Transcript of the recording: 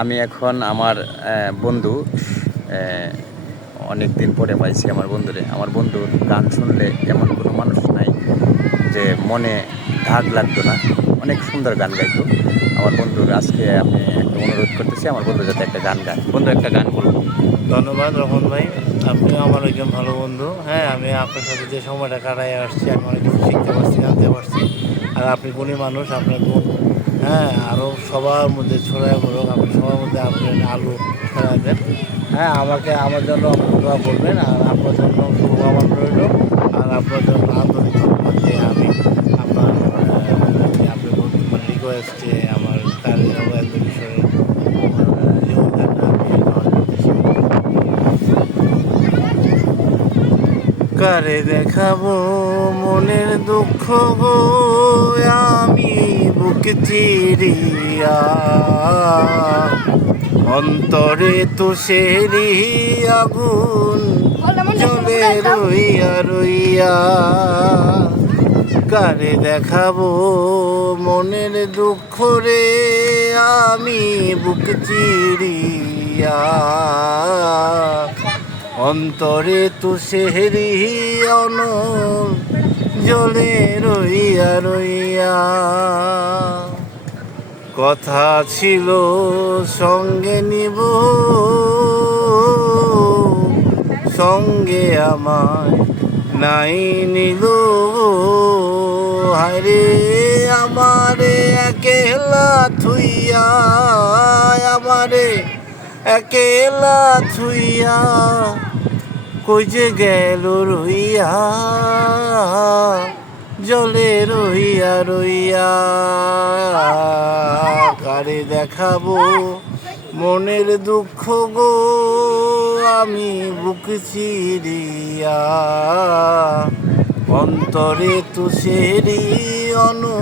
আমি এখন আমার বন্ধু অনেক দিন পরে পাইছি আমার বন্ধুরে। আমার বন্ধুর গান শুনলে এমন কোনো মানুষ নাই যে মনে দাগ লাগতো না। অনেক সুন্দর গান গাইতো আমার বন্ধুর। আজকে আমি একটা অনুরোধ করতেছি আমার বন্ধু যাতে একটা গান গায়। বন্ধু, একটা গান বলবো। ধন্যবাদ রহমান ভাই, আপনিও আমার একজন ভালো বন্ধু। হ্যাঁ, আমি আপনার সাথে যে সময়টা কাটাই আসছি, আমি অনেক কিছু শিখতে পারছি, জানতে পারছি। আর আপনি গুণী মানুষ, আপনার গুণ হ্যাঁ আরও সবার মধ্যে ছড়ায় পড়ুক, আপনি সবার মধ্যে আপনার আলো ছড়ায় দেন। হ্যাঁ, আমার জন্য দোয়া করবেন, আর আপনার জন্য শুভকামনা রইল। আর আপনার জন্য আন্তরিক ধন্যবাদ দিয়ে আমি আপনার আপনার মানে রিকোয়েস্টে আমার কালী বিষয়ে জীবনযাত্রা আমি গ্রহণ করতেছি। কারে দেখাবো মনের দুঃখ গো, আমি বুক চিরিয়া, অন্তরে তুষেরি আগুন জ্বলে রইয়া রইয়া। কারে দেখাবো মনের দুঃখ রে, আমি বুক চিরিয়া, অন্তরে তুষেরি অনল জ্বলে রইয়া রইয়া। কথা ছিল সঙ্গে নিব, সঙ্গে আমায় নাই নিল। হায়রে আমারে একেলা থুইয়া, আমারে একেলা থুইয়া, কই যে গেল রইয়া, জলে রইয়া রইয়া। কারে দেখাবো মনের দুঃখ গো, আমি বুক চিরিয়া, অন্তরে তুষেরি অনু